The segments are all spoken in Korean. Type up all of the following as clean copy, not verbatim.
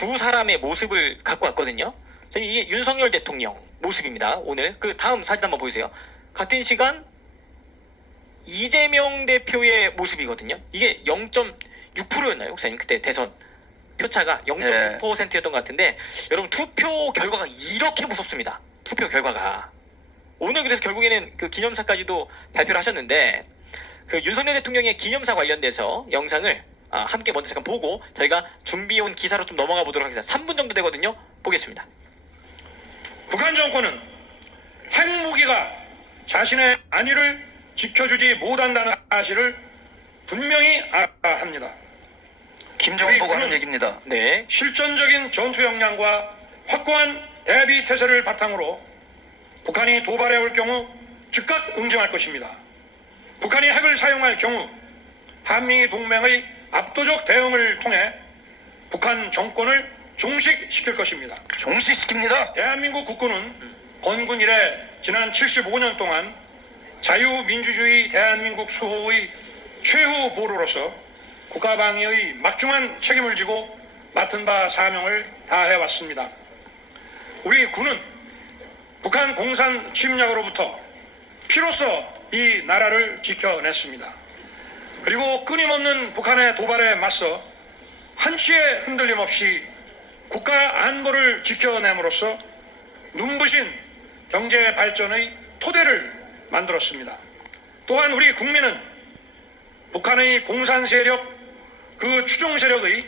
두 사람의 모습을 갖고 왔거든요. 이게 윤석열 대통령 모습입니다. 오늘 그 다음 사진 한번 보여주세요. 같은 시간 이재명 대표의 모습이거든요. 이게 0.6%였나요, 목사님? 그때 대선 표차가 0.6%였던 것 같은데, 여러분 투표 결과가 이렇게 무섭습니다. 투표 결과가. 오늘 그래서 결국에는 그 기념사까지도 발표를 하셨는데, 그 윤석열 대통령의 기념사 관련돼서 영상을 함께 먼저 잠깐 보고 저희가 준비해온 기사로 좀 넘어가 보도록 하겠습니다. 3분 정도 되거든요. 보겠습니다. 북한 정권은 핵무기가 자신의 안위를 지켜주지 못한다는 사실을 분명히 알아야 합니다. 김정은보고 하는 얘기입니다. 네. 실전적인 전투 역량과 확고한 대비 태세를 바탕으로 북한이 도발해 올 경우 즉각 응징할 것입니다. 북한이 핵을 사용할 경우 한미 동맹의 압도적 대응을 통해 북한 정권을 종식시킬 것입니다. 종식시킵니다. 대한민국 국군은 건군 이래 지난 75년 동안 자유민주주의 대한민국 수호의 최후 보루로서 국가방위의 막중한 책임을 지고 맡은 바 사명을 다해왔습니다. 우리 군은 북한 공산 침략으로부터 피로써 이 나라를 지켜냈습니다. 그리고 끊임없는 북한의 도발에 맞서 한치의 흔들림 없이 국가 안보를 지켜냄으로써 눈부신 경제 발전의 토대를 만들었습니다. 또한 우리 국민은 북한의 공산 세력, 그 추종 세력의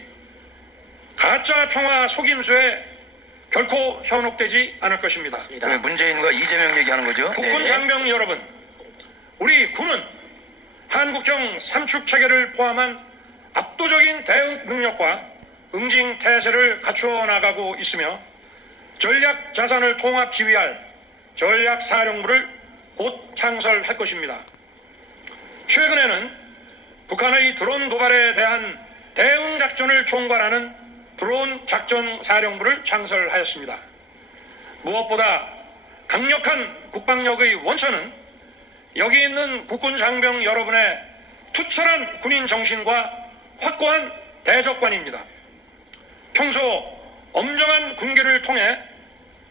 가짜 평화 속임수에 결코 현혹되지 않을 것입니다. 왜 문재인과 이재명 얘기하는 거죠? 국군 장병 여러분, 우리 군은 한국형 삼축 체계를 포함한 압도적인 대응 능력과 응징 태세를 갖추어 나가고 있으며 전략 자산을 통합 지휘할 전략 사령부를 곧 창설할 것입니다. 최근에는 북한의 드론 도발에 대한 대응 작전을 총괄하는 드론 작전 사령부를 창설하였습니다. 무엇보다 강력한 국방력의 원천은 여기 있는 국군 장병 여러분의 투철한 군인 정신과 확고한 대적관입니다. 평소 엄정한 군기를 통해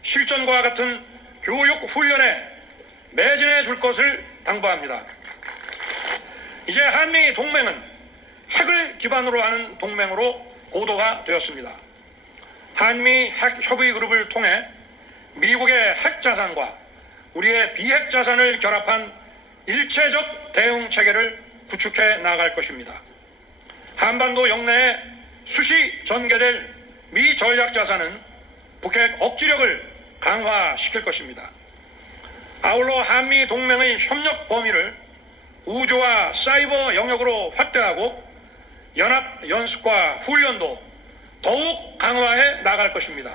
실전과 같은 교육 훈련에 매진해 줄 것을 당부합니다. 이제 한미 동맹은 핵을 기반으로 하는 동맹으로 고도화되었습니다. 한미 핵 협의 그룹을 통해 미국의 핵 자산과 우리의 비핵 자산을 결합한 일체적 대응 체계를 구축해 나갈 것입니다. 한반도 영내에 수시 전개될 미 전략 자산은 북핵 억지력을 강화시킬 것입니다. 아울러 한미 동맹의 협력 범위를 우주와 사이버 영역으로 확대하고 연합 연습과 훈련도 더욱 강화해 나갈 것입니다.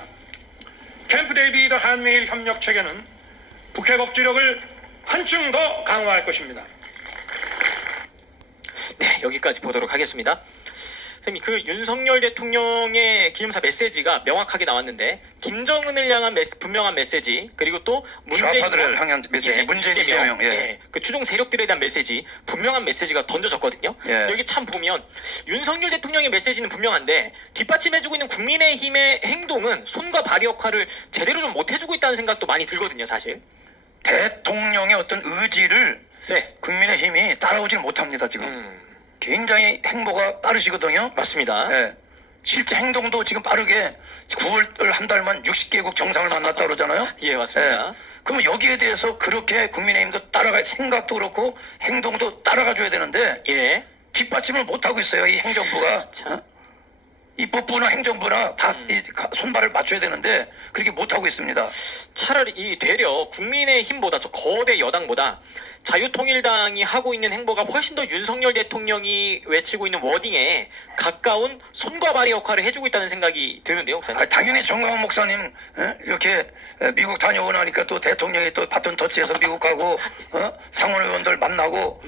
캠프 데이비드 한미일 협력 체계는 북핵 억지력을 한층 더 강화할 것입니다. 네, 여기까지 보도록 하겠습니다. 선생님, 그 윤석열 대통령의 기념사 메시지가 명확하게 나왔는데 김정은을 향한 분명한 메시지, 그리고 또 좌파들을 향한 메시지, 문재인, 이재명, 그 추종 세력들에 대한 메시지, 분명한 메시지가 던져졌거든요. 여기 참 보면 윤석열 대통령의 메시지는 분명한데 뒷받침해주고 있는 국민의힘의 행동은 손과 발의 역할을 제대로 좀 못해주고 있다는 생각도 많이 들거든요, 사실. 대통령의 어떤 의지를 국민의힘이 따라오질 못합니다, 지금. 굉장히 행보가 빠르시거든요. 맞습니다. 네. 실제 행동도 지금 빠르게 9월 한 달만 60개국 정상을 만났다 그러잖아요. 예, 맞습니다. 그럼 여기에 대해서 그렇게 국민의힘도 따라갈 생각도 그렇고 행동도 따라가 줘야 되는데 뒷받침을 못하고 있어요, 이 행정부가. 입법부나 행정부나 다 손발을 맞춰야 되는데 그렇게 못하고 있습니다. 차라리 되려 국민의힘보다 저 거대 여당보다 자유통일당이 하고 있는 행보가 훨씬 더 윤석열 대통령이 외치고 있는 워딩에 가까운 손과 발의 역할을 해주고 있다는 생각이 드는데요, 목사님. 당연히 정광훈 목사님 이렇게 미국 다녀오고 나니까 또 대통령이 또 바톤 터치해서 미국 가고 상원 의원들 만나고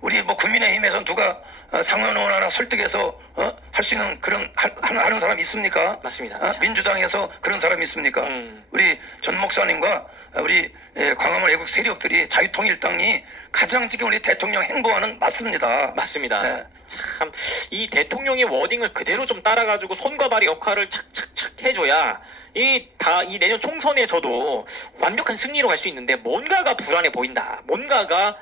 우리 뭐 국민의힘에서 누가 상원 의원 하나 설득해서 할 수 있는 그런 하는 사람 있습니까? 맞습니다. 민주당에서 그런 사람이 있습니까? 우리 전 목사님과 우리 광화문 애국 세력들이 자유통일당이 가장 지금 우리 대통령 행보와는 맞습니다. 맞습니다. 참 이 대통령의 워딩을 그대로 좀 따라가지고 손과 발의 역할을 착착착 해줘야 이 내년 총선에서도 완벽한 승리로 갈 수 있는데 뭔가가 불안해 보인다. 뭔가가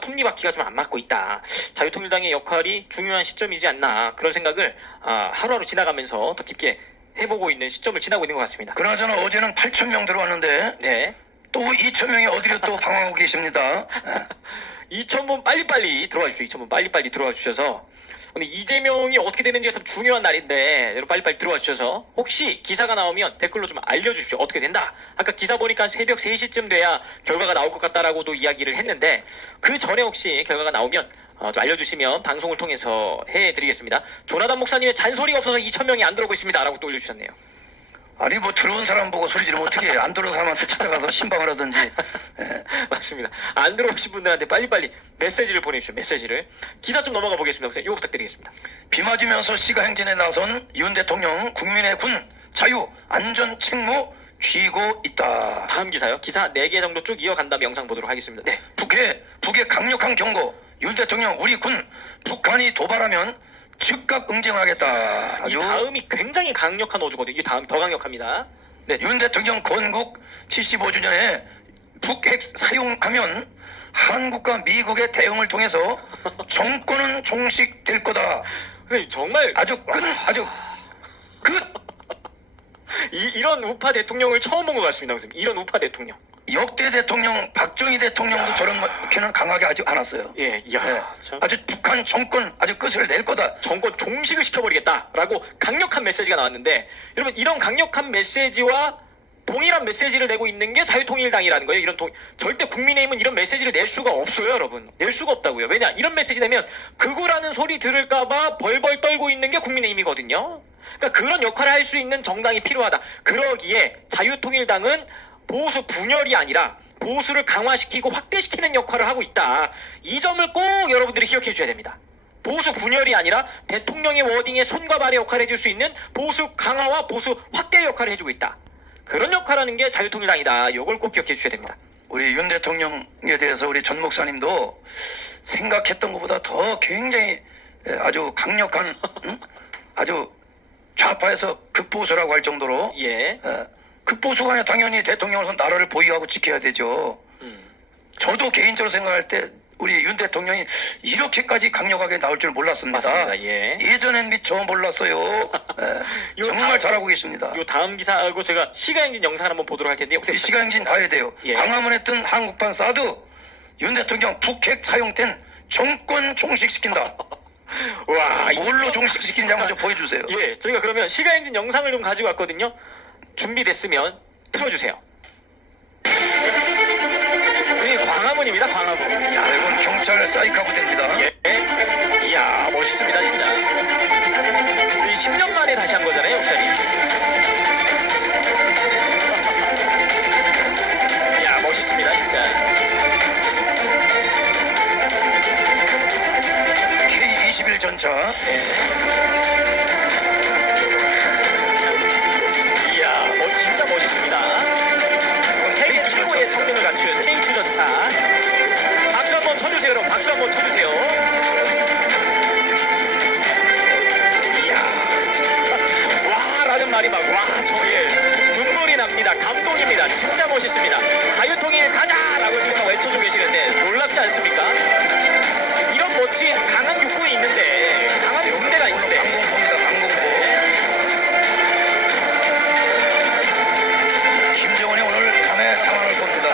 톱니바퀴가 좀 안 맞고 있다. 자유통일당의 역할이 중요한 시점이지 않나 그런 생각을 하루하루 지나가면서 더 깊게 해보고 있는 시점을 지나고 있는 것 같습니다. 그나저나 어제는 8천 명 들어왔는데 네. 또 2천 명이 어디로 또 방황하고 계십니다. 2,000분 빨리빨리 들어와 주시죠. 2,000분 빨리빨리 들어와 주셔서 오늘 이재명이 어떻게 되는지가 참 중요한 날인데 여러분 빨리빨리 들어와 주셔서 혹시 기사가 나오면 댓글로 좀 알려주십시오. 어떻게 된다. 아까 기사 보니까 새벽 3시쯤 돼야 결과가 나올 것 같다라고도 이야기를 했는데 그 전에 혹시 결과가 나오면 좀 알려주시면 방송을 통해서 해드리겠습니다. 조나단 목사님의 잔소리가 없어서 2,000명이 안 들어오고 있습니다. 라고 또 올려주셨네요. 아니 뭐 들어온 사람 보고 소리 지르면 어떻게 해. 안 들어온 사람한테 찾아가서 신방을 하든지. 예. 맞습니다. 안 들어오신 분들한테 빨리빨리 메시지를 보내주십시오. 메시지를. 기사 좀 넘어가 보겠습니다. 목사님 이거 부탁드리겠습니다. 비 맞으면서 시가 행진에 나선 윤 대통령 국민의 군 자유 안전 책무 쥐고 있다. 다음 기사요. 기사 4개 정도 쭉 이어간 다음에 영상 보도록 하겠습니다. 네. 북의 강력한 경고. 윤 대통령 우리 군 북한이 도발하면 즉각 응징하겠다. 이 다음이 굉장히 강력한 어조거든요. 이 다음 더 강력합니다. 네. 윤 대통령 건국 75주년에 북핵 사용하면 한국과 미국의 대응을 통해서 정권은 종식될 거다. 선생님 정말 아주 끝 이런 우파 대통령을 처음 본 것 같습니다. 선생님. 이런 우파 대통령. 역대 대통령 박정희 대통령도 저렇게는 강하게 하지 않았어요. 예, 이야, 예. 참. 아주 북한 정권 아주 끝을 낼 거다. 정권 종식을 시켜버리겠다라고 강력한 메시지가 나왔는데 여러분 이런 강력한 메시지와 동일한 메시지를 내고 있는 게 자유통일당이라는 거예요. 절대 국민의힘은 이런 메시지를 낼 수가 없어요, 여러분. 낼 수가 없다고요. 왜냐? 이런 메시지 내면 극우라는 소리 들을까봐 벌벌 떨고 있는 게 국민의힘이거든요. 그러니까 그런 역할을 할 수 있는 정당이 필요하다. 그러기에 자유통일당은 보수 분열이 아니라 보수를 강화시키고 확대시키는 역할을 하고 있다. 이 점을 꼭 여러분들이 기억해 주셔야 됩니다. 보수 분열이 아니라 대통령의 워딩에 손과 발의 역할을 해줄 수 있는 보수 강화와 보수 확대 역할을 해주고 있다. 그런 역할을 하는 게 자유통일당이다. 이걸 꼭 기억해 주셔야 됩니다. 우리 윤 대통령에 대해서 우리 전 목사님도 생각했던 것보다 더 굉장히 아주 강력한 아주 좌파에서 극보수라고 할 정도로 예. 극보수가 아니라 당연히 대통령으로서 나라를 보유하고 지켜야 되죠. 저도 개인적으로 생각할 때 우리 윤 대통령이 이렇게까지 강력하게 나올 줄 몰랐습니다. 맞습니다. 예. 예전엔 미처 몰랐어요. 정말 잘하고 계십니다. 요 다음 기사하고 제가 시가행진 영상을 한번 보도록 할 텐데요. 이 시간행진 봐야 돼요. 예. 광화문에 뜬 한국판 사드 윤 대통령 북핵 사용 땐 정권 종식시킨다. 와, 뭘로 종식시키는지 한번 좀 보여주세요. 예, 저희가 그러면 시가행진 영상을 좀 가지고 왔거든요. 준비됐으면 틀어주세요. 이 광화문입니다, 광화문. 야, 이건 경찰 사이카 부대입니다. 예. 이야, 멋있습니다, 진짜. 이 10년 만에 다시 한 거잖아요, 목사님. 이야, 멋있습니다, 진짜. K21 전차. 이야, 진짜 멋있습니다. 세계 최고의 성능을 갖춘 K2 전차. 박수 한번 쳐주세요, 여러분. 박수 한번 쳐주세요. 이야, 진짜. 와, 라는 말이 막, 와, 저의 눈물이 납니다. 감동입니다. 진짜 멋있습니다. 자유통일 가자! 라고 지금 막 외쳐주고 계시는데, 놀랍지 않습니까? 이런 멋진 강한 육군이 있는데, 강한 군대가 있는데. 방공포입니다. 방공포. 김정은이 오늘 밤에 장안을 겁니다.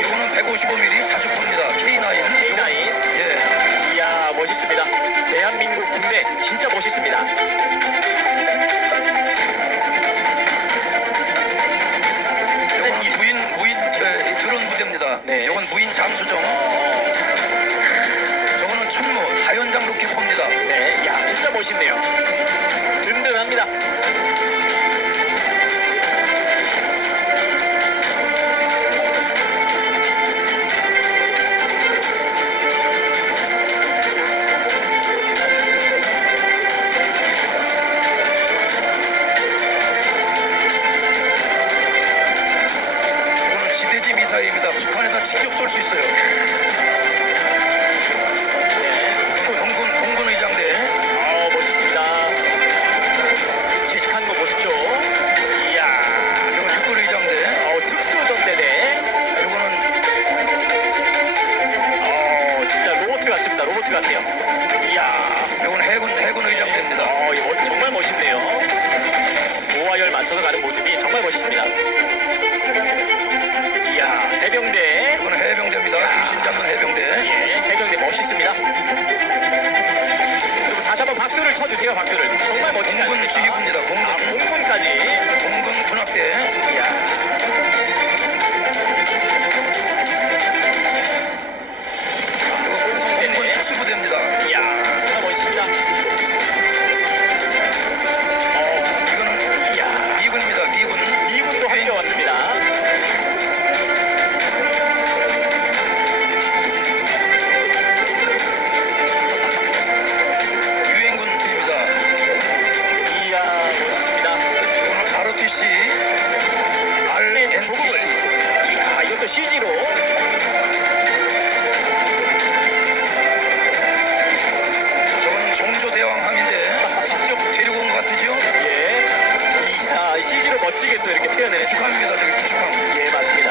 이거는 155mm 자주포입니다. K9. K9. 예. 이야, 멋있습니다. 대한민국 군대 진짜 멋있습니다. 이건 무인 드론 부대입니다. 네. 이건 무인 잠수정. 저거는 천무 다연장 로켓포입니다. 네, 야, 진짜 멋있네요. 든든합니다. 이거는 지대지 미사일입니다. 북한에다 직접 쏠 수 있어요. 공군 의장대. 멋있습니다. 제식하는 거 보십시오. RNTC, RNTC. 이야, 이것도 CG로. 저건 종조대왕함인데 직접 데리고 온 것 같으죠? 예. 이야, CG로 멋지게 또 이렇게 표현을 했습니다. 축하합니다. 저기 축하. 예, 맞습니다.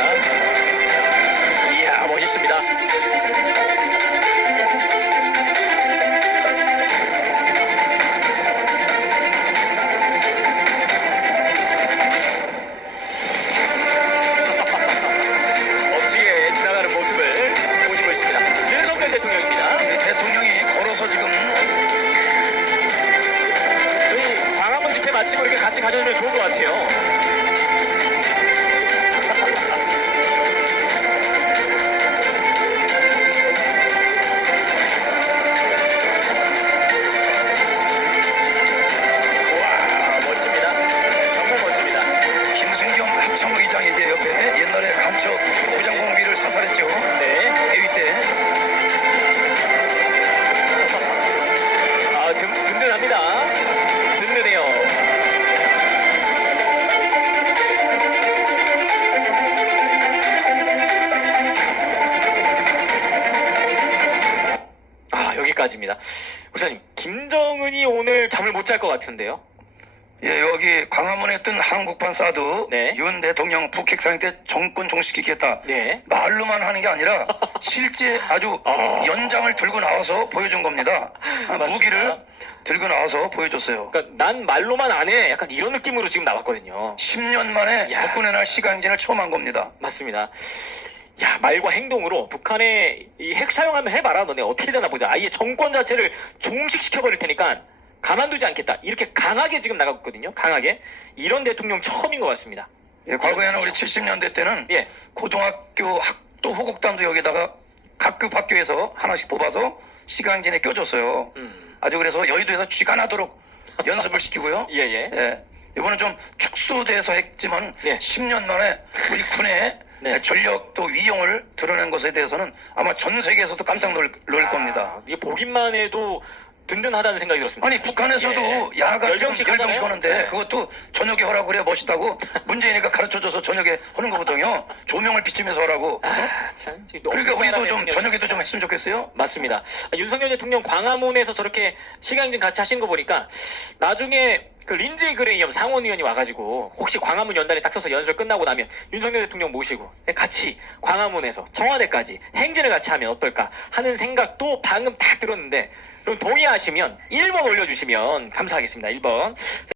이야, 멋있습니다. 멋지게 지나가는 모습을 보시고 있습니다. 윤석열 대통령입니다. 대통령이 걸어서 지금 저희 광화문 집회 마치고 이렇게 같이 가셔주면 좋을 것 같아요. 와, 멋집니다. 정말 멋집니다. 김순경 합참의장이 이제 옆에 옛날에 간첩 부장공비를 사살했죠. 네. 대위 때. 아, 든든합니다. 든든해요. 아, 여기까지입니다. 목사님, 김정은이 오늘 잠을 못 잘 것 같은데요? 예, 여기 광화문에 뜬 한국판 사드 네. 윤 대통령 북핵 상황 때 정권 종식시키겠다. 네. 말로만 하는 게 아니라 실제 아주 연장을 들고 나와서 보여준 겁니다. 무기를 들고 나와서 보여줬어요. 그러니까 난 말로만 안 해. 약간 이런 느낌으로 지금 나왔거든요. 10년 만에 야. 국군의 날 시강진을 처음 한 겁니다. 맞습니다. 야, 말과 행동으로 북한에 이 핵 사용하면 해봐라. 너네 어떻게 되나 보자. 아예 정권 자체를 종식시켜버릴 테니까 가만두지 않겠다. 이렇게 강하게 지금 나가고 있거든요. 강하게. 이런 대통령 처음인 것 같습니다. 예, 과거에는 우리 70년대 때는 예. 고등학교 학도 호국단도 여기다가 각급 학교에서 하나씩 뽑아서 시강진에 껴줬어요. 아주 그래서 여의도에서 쥐가 나도록 연습을 시키고요. 예, 예. 이번은 좀 축소돼서 했지만 예. 10년 만에 우리 군의 네. 전력 또 위용을 드러낸 것에 대해서는 아마 전 세계에서도 깜짝 놀랄 겁니다. 이게 보기만 해도 든든하다는 생각이 들었습니다. 아니 북한에서도 예. 야간 지금 열병식 열병식 하잖아요. 하는데 네. 그것도 저녁에 하라고 그래야 멋있다고 문재인이가 가르쳐줘서 저녁에 하는 거거든요. 조명을 비추면서 하라고. 아, 참. 지금 그러니까 너무 우리도 좀 대통령이- 저녁에도 좀 했으면 좋겠어요. 맞습니다. 아, 윤석열 대통령 광화문에서 저렇게 시강진 같이 하시는 거 보니까 나중에 그 린지 그레이엄 상원의원이 와가지고 혹시 광화문 연단에 딱 서서 연설 끝나고 나면 윤석열 대통령 모시고 같이 광화문에서 청와대까지 행진을 같이 하면 어떨까 하는 생각도 방금 딱 들었는데 그럼 동의하시면 1번 올려주시면 감사하겠습니다. 1번.